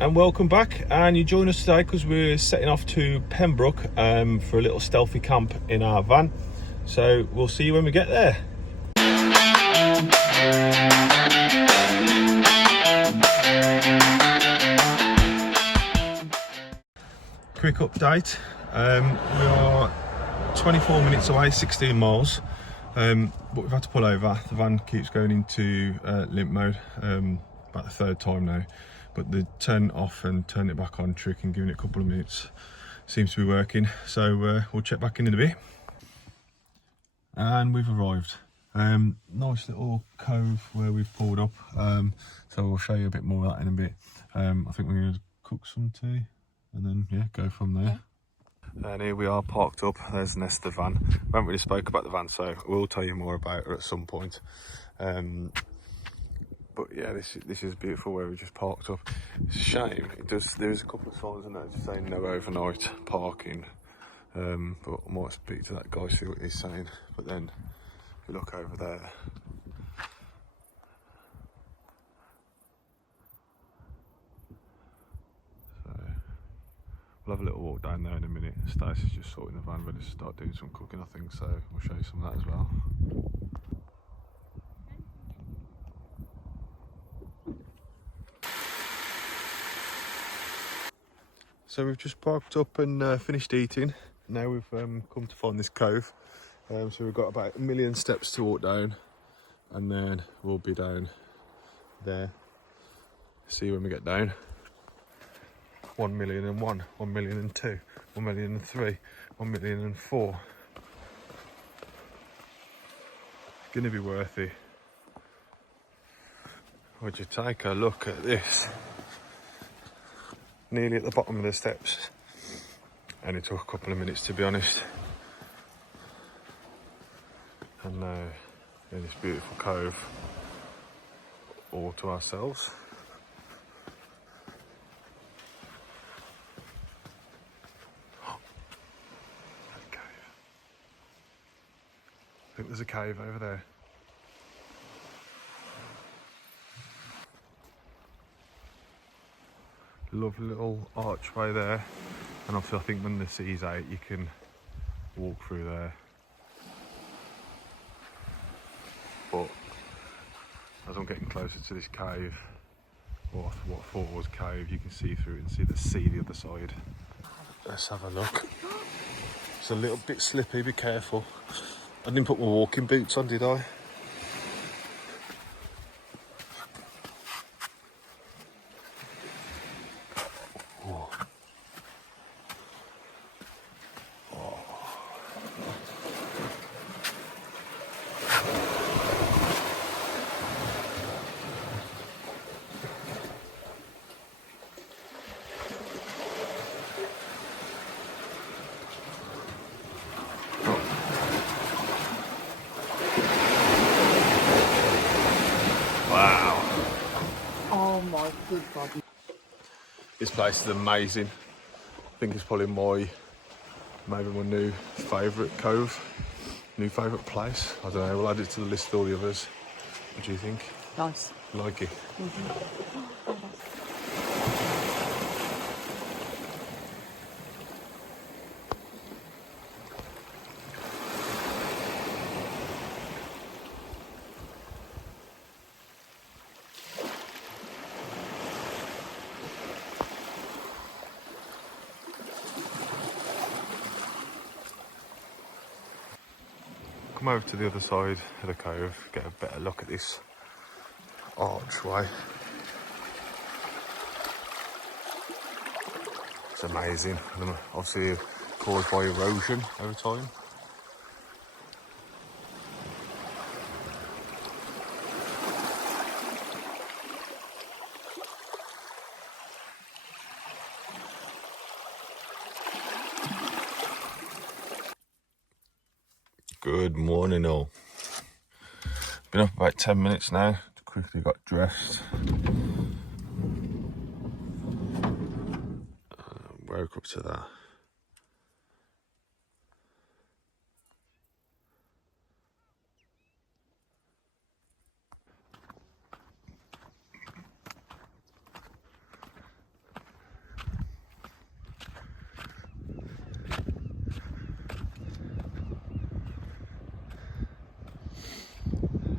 And welcome back, and you join us today because we're setting off to Pembroke for a little stealthy camp in our van. So we'll see you when we get there. Quick update, we are 24 minutes away, 16 miles, but we've had to pull over. The van keeps going into limp mode, about the third time now, but the turn it off and turn it back on trick and giving it a couple of minutes seems to be working. So we'll check back in a bit. And we've arrived. Nice little cove where we've pulled up, so we'll show you a bit more of that in a bit. I think we're going to cook some tea and then yeah, go from there. And here we are parked up. There's Nesta van. We haven't really spoke about the van, so we'll tell you more about her at some point. But yeah, this is beautiful where we just parked up. It's a shame. There's a couple of signs in there just saying no overnight parking. But I might speak to that guy, see what he's saying. But then if you look over there, so we'll have a little walk down there in a minute. Stacey's just sorting the van ready to start doing some cooking, I think, so we'll show you some of that as well. So we've just parked up and finished eating. Now we've come to find this cove. So we've got about 1 million steps to walk down, and then we'll be down there. See when we get down. 1,000,001, 1,000,002, 1,000,003, 1,000,004. Gonna be worth it. Would you take a look at this? Nearly at the bottom of the steps. Only took a couple of minutes, to be honest. And now in this beautiful cove, all to ourselves. I think there's a cave over there. Lovely little archway there, and obviously I think when the sea's out you can walk through there. But as I'm getting closer to this cave, or what I thought was cave, you can see through it and see the sea the other side. Let's have a look. It's a little bit slippy, be careful. I didn't put my walking boots on, did I? Oh. Oh. Wow. Oh my good God. This place is amazing. I think it's probably maybe my new favourite cove, new favourite place. I don't know, we'll add it to the list of all the others. What do you think? Nice. You like it? Come over to the other side of the cove, get a better look at this archway. It's amazing, and obviously caused by erosion over time. Good morning all. Been up about 10 minutes now, quickly got dressed. Woke up to that.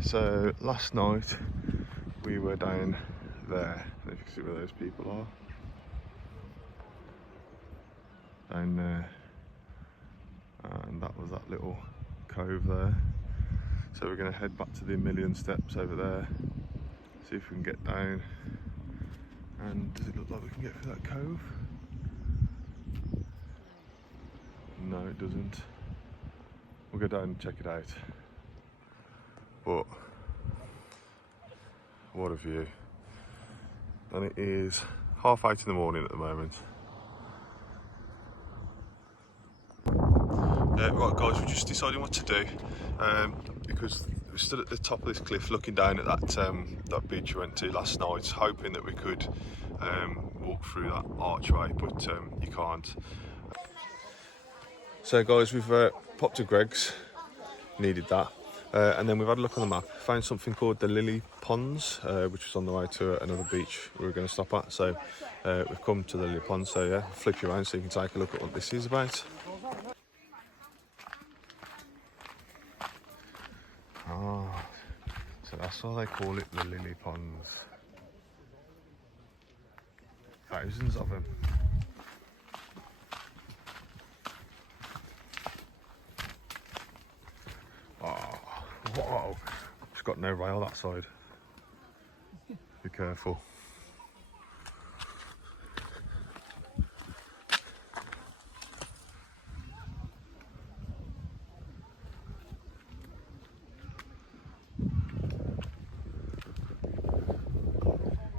So last night we were down there. If you can see where those people are. Down there. And that was that little cove there. So we're going to head back to the million steps over there. See if we can get down. And does it look like we can get through that cove? No, it doesn't. We'll go down and check it out. But what a view. And it is 8:30 in the morning at the moment. Right guys, we're just deciding what to do because we stood at the top of this cliff looking down at that beach we went to last night, hoping that we could walk through that archway, but you can't. So guys, we've popped to Greg's, needed that, and then we've had a look on the map, found something called the Lily Ponds, which is on the way to another beach we were going to stop at. So we've come to the Lily Ponds, so yeah, flip you around so you can take a look at what this is about. Oh, so that's why they call it the Lily Ponds. Thousands of them. Oh, whoa! It's got no rail that side. Be careful.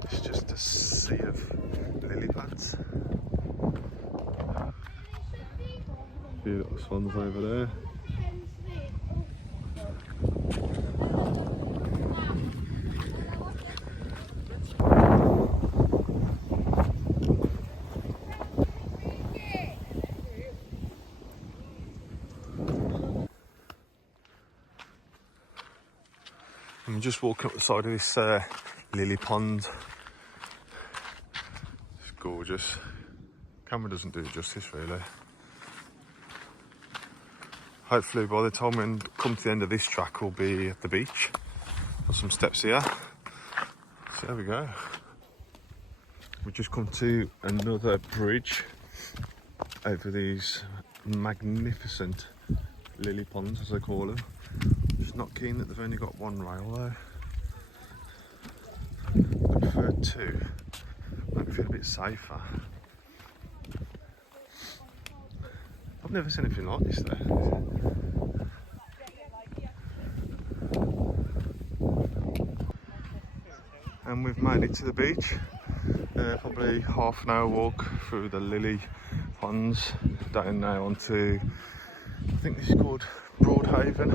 It's just a sea of lily pads. A few little swans over there. I'm just walking up the side of this lily pond. It's gorgeous. Camera doesn't do it justice really. Hopefully by the time we come to the end of this track we'll be at the beach. Got some steps here. So there we go. We've just come to another bridge over these magnificent lily ponds, as they call them. Just not keen that they've only got one rail there. I prefer two. Make me feel a bit safer. I've never seen anything like this there. And we've made it to the beach. Probably half an hour walk through the lily ponds down now onto, I think this is called Broadhaven.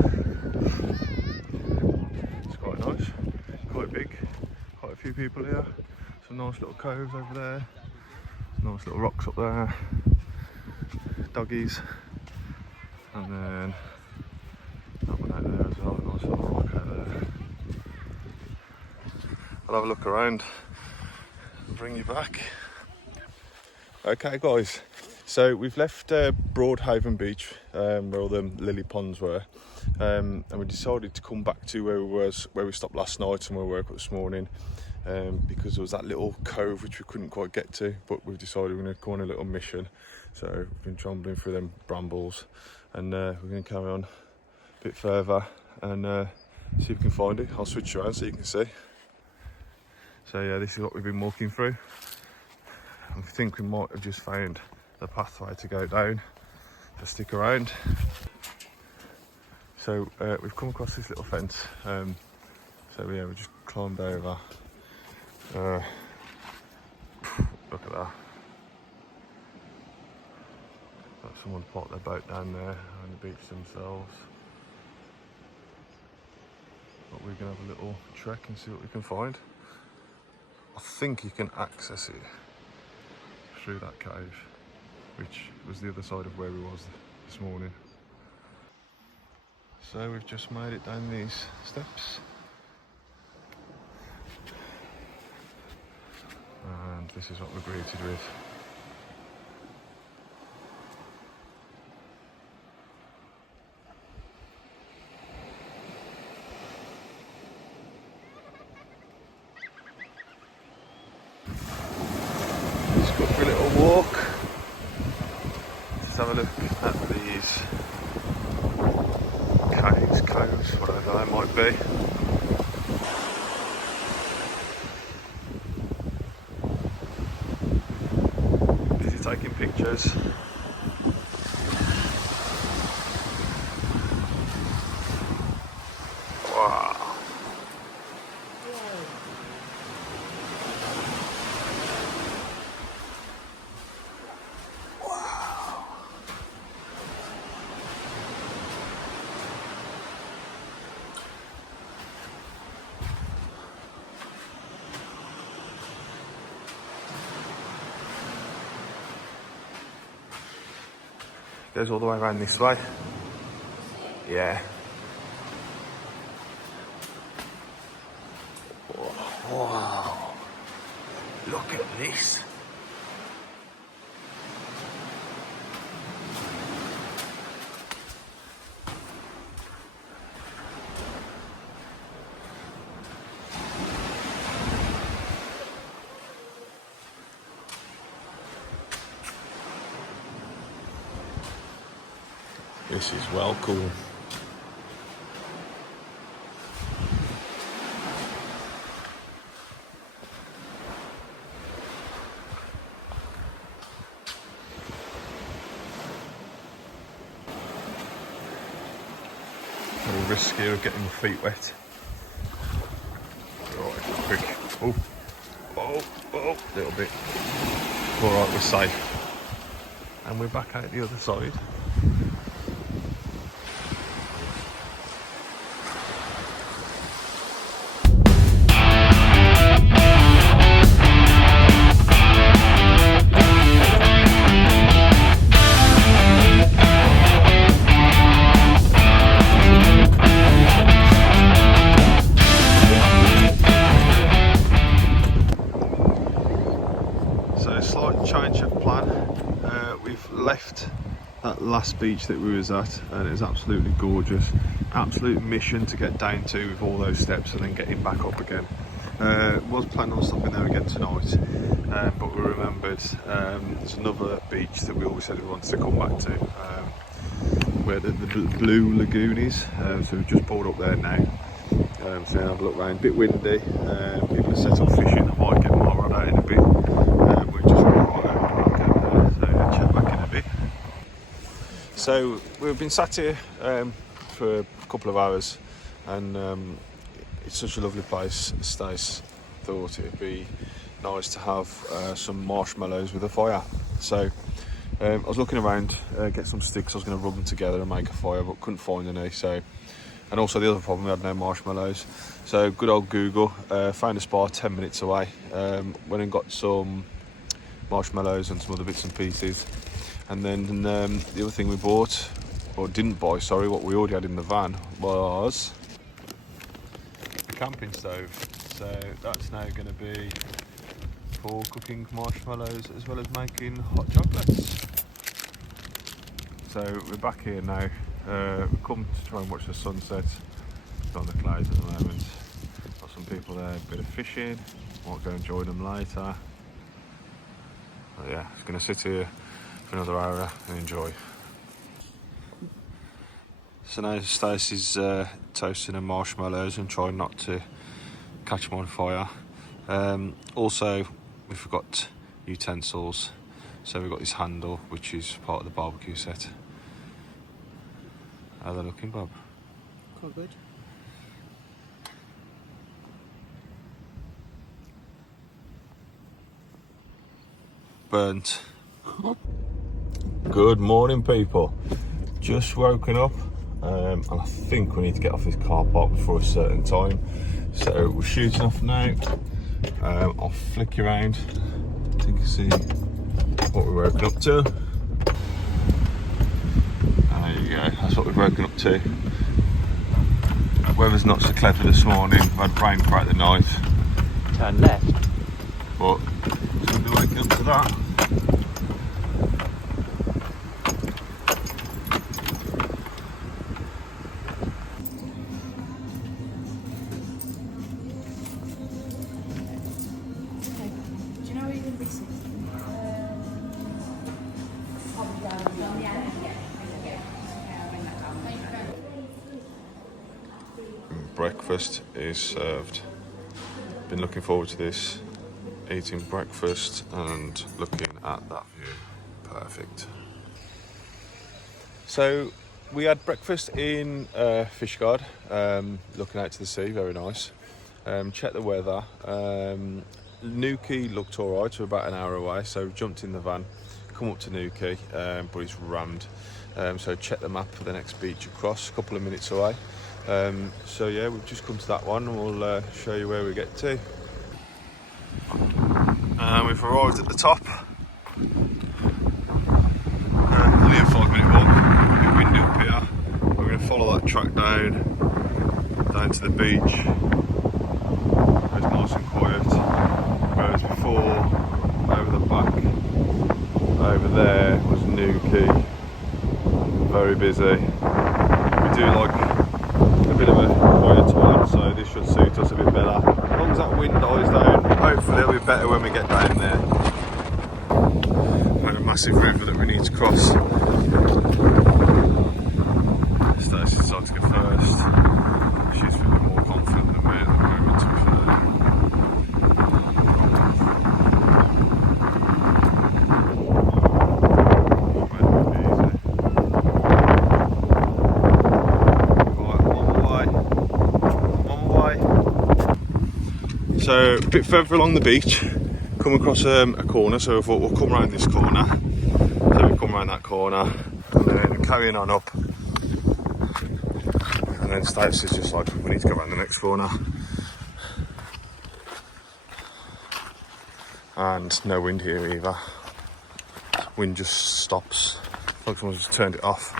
It's quite nice, quite big, quite a few people here. Some nice little coves over there, nice little rocks up there, doggies, and then that one out there as well, a nice little rock out there. I'll have a look around and bring you back. Okay guys, so we've left Broadhaven Beach, where all the lily ponds were, and we decided to come back to where we stopped last night and where we woke up this morning, because there was that little cove which we couldn't quite get to, but we've decided we're going to go on a little mission. So we've been trundling through them brambles, and we're going to carry on a bit further and see if we can find it. I'll switch around so you can see. So yeah, this is what we've been walking through. I think we might have just found the pathway to go down. So stick around. So we've come across this little fence. So yeah, we just climbed over. Look at that. Got someone parked their boat down there on the beach themselves. But we're gonna have a little trek and see what we can find. I think you can access it through that cave, which was the other side of where we was this morning. So we've just made it down these steps, and this is what we're greeted with. Just go for a little walk. Just have a look at these caves, coves, whatever they might be. Busy taking pictures. Wow. Goes all the way around this way. Yeah. Wow. Look at this. This is well cool. Very risky of getting my feet wet. Right, quick. Oh, little bit. Alright, we're safe. And we're back out the other side. Change of plan. We've left that last beach that we was at, and it was absolutely gorgeous. Absolute mission to get down to with all those steps and then getting back up again. Was planning on stopping there again tonight, but we remembered there's another beach that we always said we wanted to come back to, where the Blue Lagoon is. So we've just pulled up there now. So have a look around. A bit windy. People are set up fishing. I might get my rod out in a bit. We're just right over so check back in a bit. So we've been sat here for a couple of hours, and it's such a lovely place. Stace thought it'd be nice to have some marshmallows with a fire. So I was looking around, get some sticks. I was going to rub them together and make a fire, but couldn't find any. And also the other problem, we had no marshmallows. So good old Google, found a spot 10 minutes away. Went and got some marshmallows and some other bits and pieces. And then the other thing we bought, or didn't buy, sorry, what we already had in the van was a camping stove. So that's now going to be for cooking marshmallows as well as making hot chocolates. So we're back here now. We've come to try and watch the sunset. It's on the clouds at the moment. Got some people there, a bit of fishing. Might go and join them later. But yeah, just going to sit here for another hour and enjoy. So now Stacey's toasting her marshmallows and trying not to catch them on fire. Also, we forgot utensils. So we've got this handle, which is part of the barbecue set. How are they looking, Bob? Quite good. Burnt. Good morning, people. Just woken up, and I think we need to get off this car park before a certain time. So we're shooting off now. I'll flick you around so you can see what we're woken up to. There you go, that's what we've woken up to. Weather's not so clever this morning, we've had rain throughout the night. Turn left. But we'll be waking up to that. Okay. Do you know where you're going to be sitting? breakfast is served. Been looking forward to this. Eating breakfast and looking at that view. Perfect. So we had breakfast in Fishguard, looking out to the sea, very nice. Checked the weather. Newquay looked alright, we're about an hour away, so jumped in the van, come up to Newquay, but it's rammed. So check the map for the next beach across, a couple of minutes away. So yeah, we've just come to that one and we'll show you where we get to. We've arrived at the top. Only a 5-minute walk, a bit windy up here. We're going to follow that track down to the beach. It's nice and quiet. Whereas before, over the back, over there was Newquay. Very busy. We do like a bit of a quiet one, so this should suit us a bit better. As long as that wind dies down, hopefully it'll be better when we get down there. And a massive river that we need to cross. Stacey decided to go first. She's feeling more confident than me at the moment, to be fair. So a bit further along the beach, come across a corner, so I thought we'll come around this corner. So we come around that corner and then carrying on up. And then Stacey's just like, we need to go around the next corner. And no wind here either. Wind just stops. Like someone's just turned it off.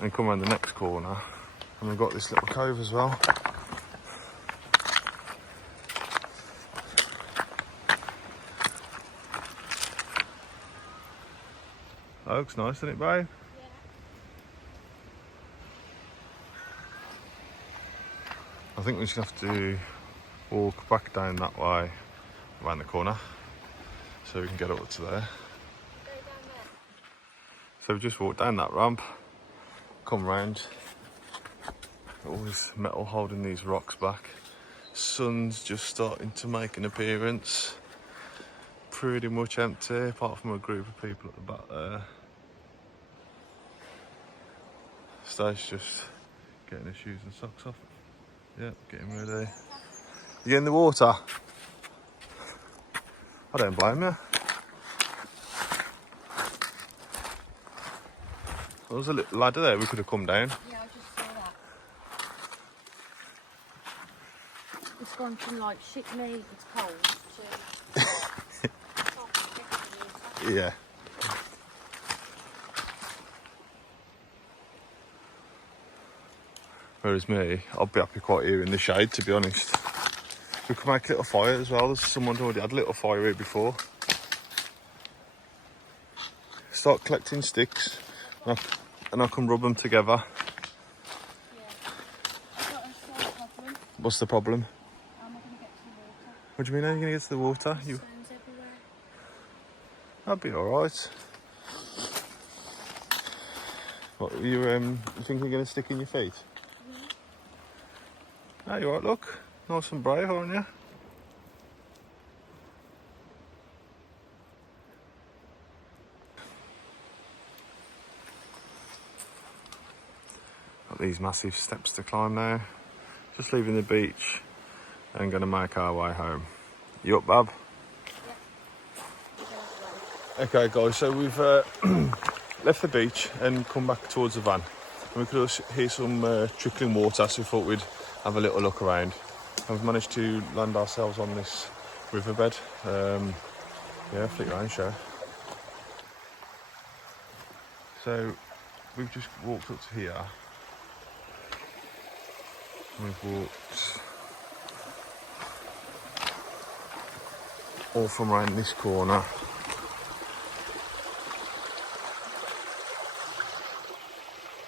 And come around the next corner. And we've got this little cove as well. That looks nice, doesn't it, babe? Yeah. I think we just have to walk back down that way, around the corner, so we can get up to there. Go down there. So we just walk down that ramp, come round. All this metal holding these rocks back. Sun's just starting to make an appearance. Pretty much empty, apart from a group of people at the back there. Stacey's just getting her shoes and socks off. Yep, getting ready. You get in the water? I don't blame you. There was a little ladder there, we could have come down. Yeah, I just saw that. It's gone from like shit me, it's cold, to... Yeah. Whereas me, I'll be happy quite here in the shade, to be honest. We could make a little fire as well. There's someone already had a little fire here before. Start collecting sticks and I can rub them together. Yeah. I've got a slight problem. What's the problem? How am I going to get to the water? What do you mean, how are you going to get to the water? Stones everywhere. That'd be alright. What, you think you're going to stick in your feet? Oh, you alright, look. Nice and brave, aren't you? Got these massive steps to climb now. Just leaving the beach and going to make our way home. You up, Bab? Yeah. Okay, guys, so we've left the beach and come back towards the van. And we could also hear some trickling water, so we thought we'd have a little look around. And we've managed to land ourselves on this riverbed. Yeah, flick around, show. So we've just walked up to here. We've walked all from around this corner.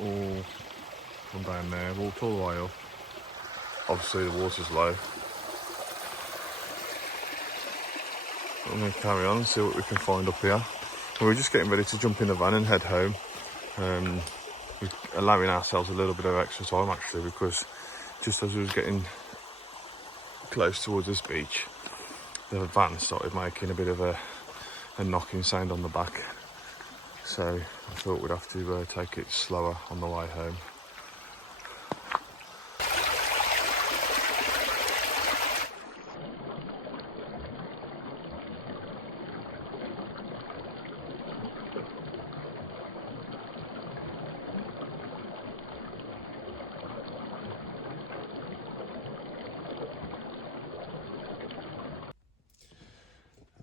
All from down there, walked all the way up. Obviously the water's low. I'm going to carry on and see what we can find up here. We're just getting ready to jump in the van and head home. We're allowing ourselves a little bit of extra time actually, because just as we was getting close towards this beach, the van started making a bit of a knocking sound on the back. So I thought we'd have to take it slower on the way home.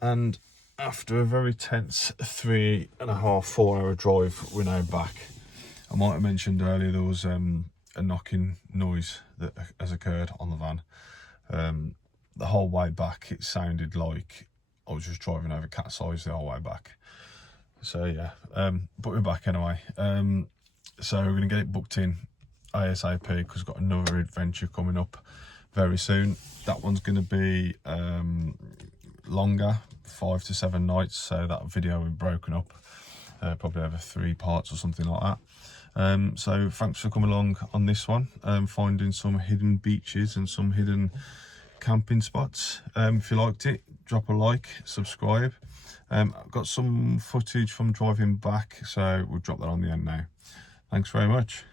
And after a very tense 3.5, 4 hour drive, we're now back. I might have mentioned earlier there was a knocking noise that has occurred on the van. The whole way back it sounded like I was just driving over cat's eyes the whole way back. So yeah, but we're back anyway. So we're going to get it booked in ASAP because we've got another adventure coming up very soon. That one's going to be longer, 5 to 7 nights, so that video will be broken up probably over 3 parts or something like that. So thanks for coming along on this one, finding some hidden beaches and some hidden camping spots. If you liked it, drop a like, subscribe. I've got some footage from driving back, so we'll drop that on the end now. Thanks very much.